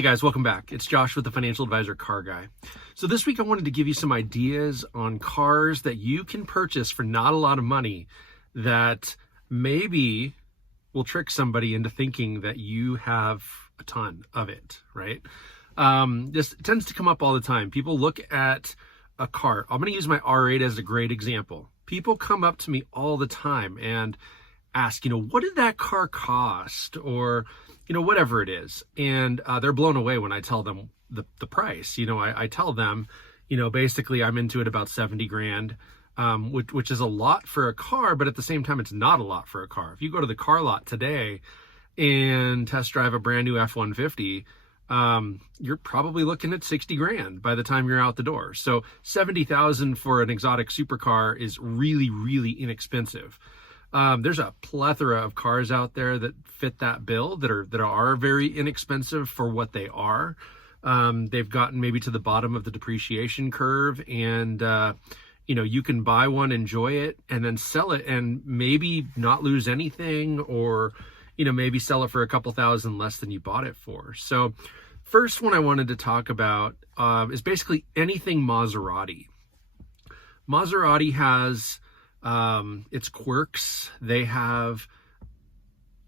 Hey guys, welcome back. It's Josh with the Financial Advisor Car Guy. So this week I wanted to give you some ideas on cars that you can purchase for not a lot of money that maybe will trick somebody into thinking that you have a ton of it, right? This tends to come up all the time. People look at a car. I'm going to use my R8 as a great example. People come up to me all the time and ask, what did that car cost? Or, whatever it is. And they're blown away when I tell them the price. I tell them, basically I'm into it about 70 grand, which is a lot for a car, but at the same time, it's not a lot for a car. If you go to the car lot today and test drive a brand new F-150, you're probably looking at 60 grand by the time you're out the door. So 70,000 for an exotic supercar is really, really inexpensive. There's a plethora of cars out there that fit that bill that are very inexpensive for what they are. They've gotten maybe to the bottom of the depreciation curve, and you can buy one, enjoy it, and then sell it and maybe not lose anything, or maybe sell it for a couple thousand less than you bought it for. So first one I wanted to talk about is basically anything Maserati. Maserati has its quirks. They have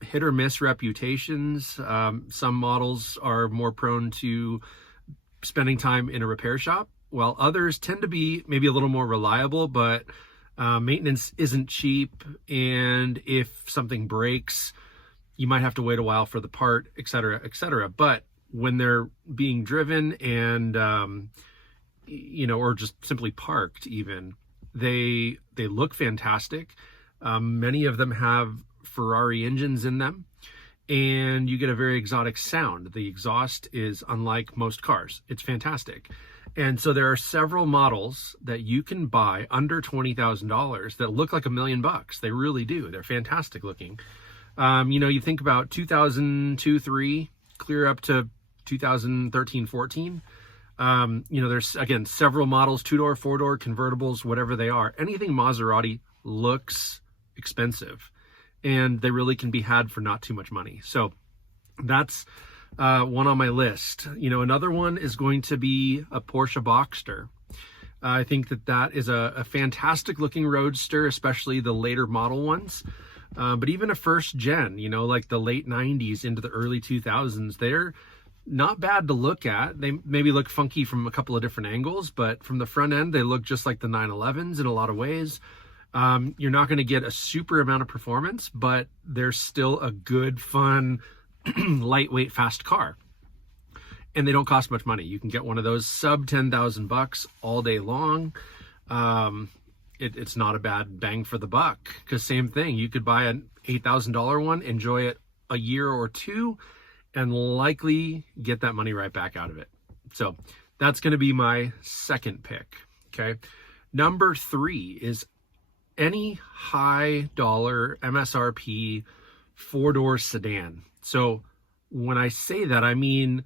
hit or miss reputations. Some models are more prone to spending time in a repair shop, while others tend to be maybe a little more reliable, but maintenance isn't cheap. And if something breaks, you might have to wait a while for the part, et cetera, et cetera. But when they're being driven and, or just simply parked even, they look fantastic. Many of them have Ferrari engines in them, and you get a very exotic sound. The exhaust is unlike most cars. It's fantastic. And so there are several models that you can buy under $20,000 that look like $1 million. They really do. They're fantastic looking. You think about 2002, 3, clear up to 2013, 14. There's, again, several models, 2-door, 4-door, convertibles, whatever they are. Anything Maserati looks expensive, and they really can be had for not too much money. So that's one on my list. Another one is going to be a Porsche Boxster. I think that is a fantastic looking roadster, especially the later model ones. But even a first gen, like the late 90s into the early 2000s, they're not bad to look at. They maybe look funky from a couple of different angles, but from the front end, they look just like the 911s in a lot of ways. You're not going to get a super amount of performance, but they're still a good, fun, lightweight, fast car. And they don't cost much money. You can get one of those sub $10,000 all day long. It's not a bad bang for the buck, because same thing, you could buy an $8,000 one, enjoy it a year or two, and likely get that money right back out of it. So that's going to be my second pick. Okay. Number 3 is any high dollar MSRP 4-door sedan. So when I say that, I mean,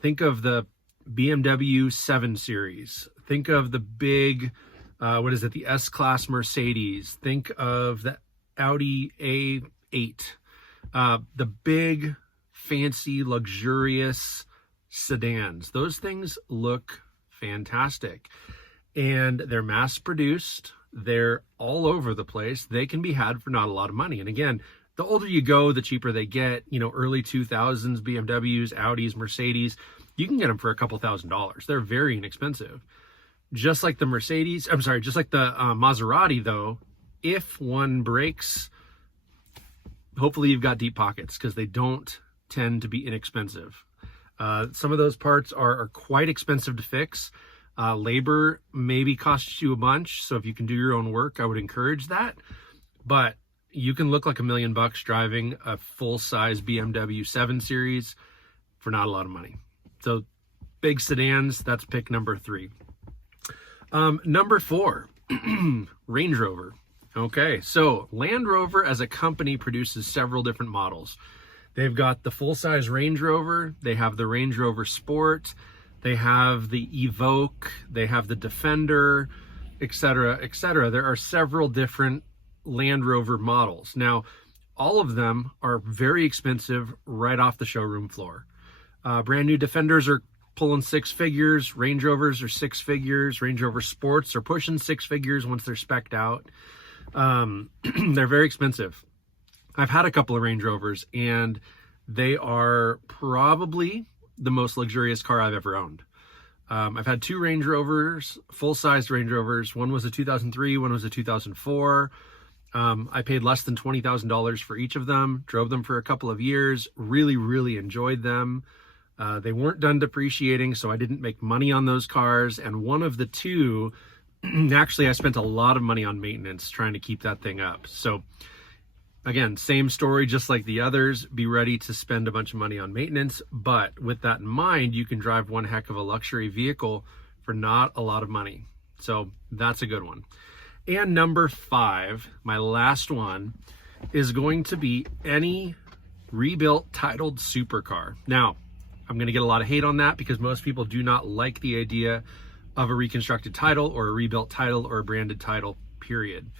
think of the BMW 7 Series. Think of the big, the S-Class Mercedes. Think of the Audi A8. The big, fancy, luxurious sedans. Those things look fantastic, and they're mass produced. They're all over the place. They can be had for not a lot of money. And again, the older you go, the cheaper they get. Early 2000s BMWs, Audis, Mercedes, you can get them for a couple $1,000s. They're very inexpensive. Just like the Maserati though, if one breaks, hopefully you've got deep pockets, because they don't tend to be inexpensive. Some of those parts are quite expensive to fix. Labor maybe costs you a bunch, so if you can do your own work, I would encourage that. But you can look like $1 million driving a full-size BMW 7 Series for not a lot of money. So big sedans, that's pick number 3. Number 4, Range Rover. Okay, so Land Rover as a company produces several different models. They've got the full-size Range Rover, they have the Range Rover Sport, they have the Evoque, they have the Defender, etc., etc. There are several different Land Rover models. Now, all of them are very expensive right off the showroom floor. Brand new Defenders are pulling six figures. Range Rovers are six figures. Range Rover Sports are pushing six figures once they're spec'd out. They're very expensive. I've had a couple of Range Rovers, and they are probably the most luxurious car I've ever owned. I've had two Range Rovers, full-sized Range Rovers. One was a 2003, one was a 2004. I paid less than $20,000 for each of them, drove them for a couple of years, really, really enjoyed them. They weren't done depreciating, so I didn't make money on those cars. And one of the two, actually, I spent a lot of money on maintenance trying to keep that thing up. So again, same story, just like the others. Be ready to spend a bunch of money on maintenance. But with that in mind, you can drive one heck of a luxury vehicle for not a lot of money. So that's a good one. And number 5, my last one, is going to be any rebuilt titled supercar. Now, I'm going to get a lot of hate on that because most people do not like the idea of a reconstructed title or a rebuilt title or a branded title, period.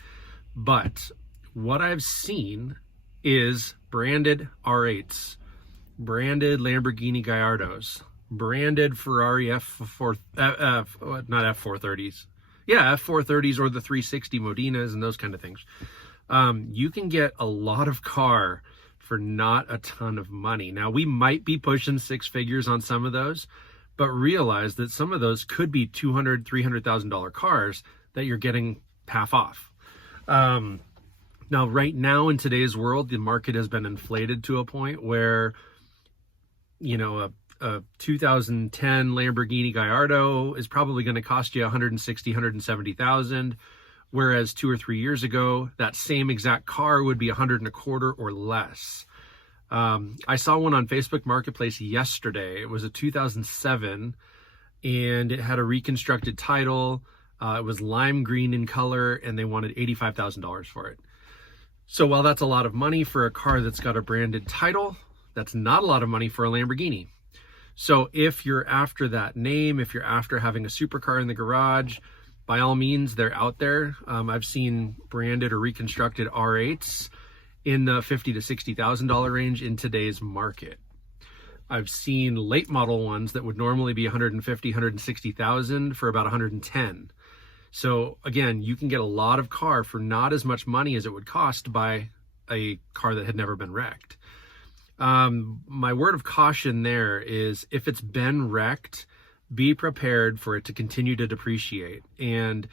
But what I've seen is branded R8s, branded Lamborghini Gallardos, branded Ferrari F430s. Yeah, F430s or the 360 Modinas and those kind of things. You can get a lot of car for not a ton of money. Now, we might be pushing six figures on some of those, but realize that some of those could be $200,000, $300,000 cars that you're getting half off. Now, right now in today's world, the market has been inflated to a point where, you know, a 2010 Lamborghini Gallardo is probably going to cost you $160,000, $170,000, whereas 2 or 3 years ago, that same exact car would be $125,000 or less. I saw one on Facebook Marketplace yesterday. It was a 2007, and it had a reconstructed title. It was lime green in color, and they wanted $85,000 for it. So while that's a lot of money for a car that's got a branded title, that's not a lot of money for a Lamborghini. So if you're after that name, if you're after having a supercar in the garage, by all means, they're out there. I've seen branded or reconstructed R8s in the $50,000 to $60,000 range in today's market. I've seen late model ones that would normally be $150,000, $160,000 for about $110,000. So again, you can get a lot of car for not as much money as it would cost to buy a car that had never been wrecked. My word of caution there is if it's been wrecked, be prepared for it to continue to depreciate. And,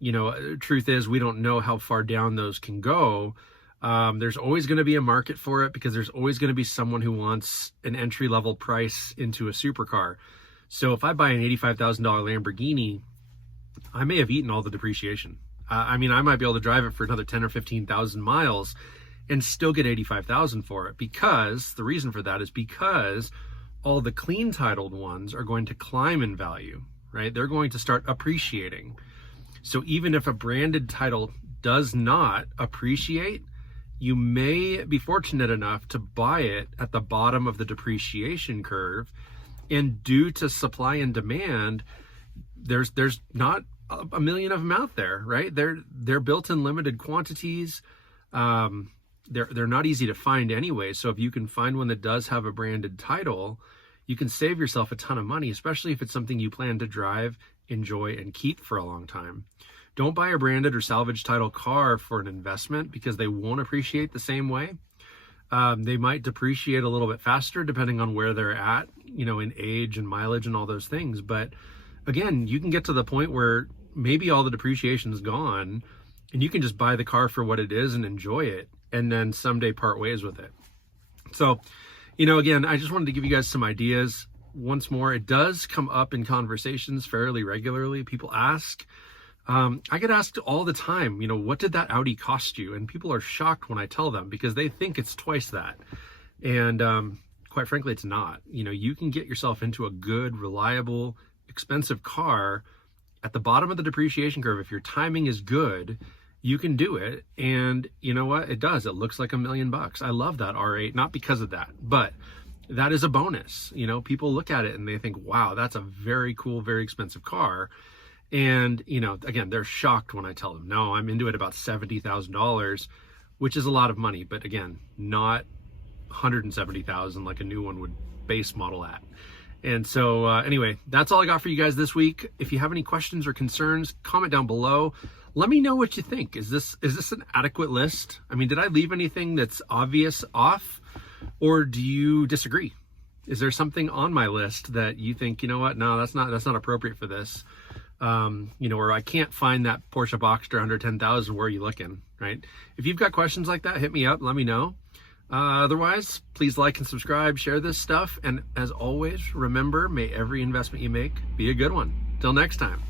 you know, truth is we don't know how far down those can go. There's always going to be a market for it because there's always going to be someone who wants an entry-level price into a supercar. So if I buy an $85,000 Lamborghini, I may have eaten all the depreciation. I mean, I might be able to drive it for another 10 or 15,000 miles and still get $85,000 for it, because the reason for that is because all the clean titled ones are going to climb in value, right? They're going to start appreciating. So even if a branded title does not appreciate, you may be fortunate enough to buy it at the bottom of the depreciation curve. And due to supply and demand, there's not a million of them out there, right? They're built in limited quantities. They're not easy to find anyway. So if you can find one that does have a branded title, you can save yourself a ton of money, especially if it's something you plan to drive, enjoy, and keep for a long time. Don't buy a branded or salvage title car for an investment because they won't appreciate the same way. They might depreciate a little bit faster depending on where they're at, you know, in age and mileage and all those things. But again, you can get to the point where maybe all the depreciation is gone and you can just buy the car for what it is and enjoy it, and then someday part ways with it. So, you know, again, I just wanted to give you guys some ideas. Once more, it does come up in conversations fairly regularly. People ask, I get asked all the time, you know, what did that Audi cost you? And people are shocked when I tell them because they think it's twice that. And quite frankly, it's not. You know, you can get yourself into a good, reliable, expensive car at the bottom of the depreciation curve. If your timing is good, you can do it. And you know what? It does. It looks like $1 million. I love that R8, not because of that, but that is a bonus. You know, people look at it and they think, wow, that's a very cool, very expensive car. And, you know, again, they're shocked when I tell them, no, I'm into it about $70,000, which is a lot of money. But again, not $170,000 like a new one would base model at. And so anyway, that's all I got for you guys this week. If you have any questions or concerns, comment down below. Let me know what you think. Is this an adequate list? I mean, did I leave anything that's obvious off, or do you disagree? Is there something on my list that you think, you know what, no, that's not appropriate for this? Or I can't find that Porsche Boxster under 10,000. Where are you looking, right? If you've got questions like that, hit me up, let me know. Otherwise, please like and subscribe, share this stuff. And as always, remember, may every investment you make be a good one. Till next time.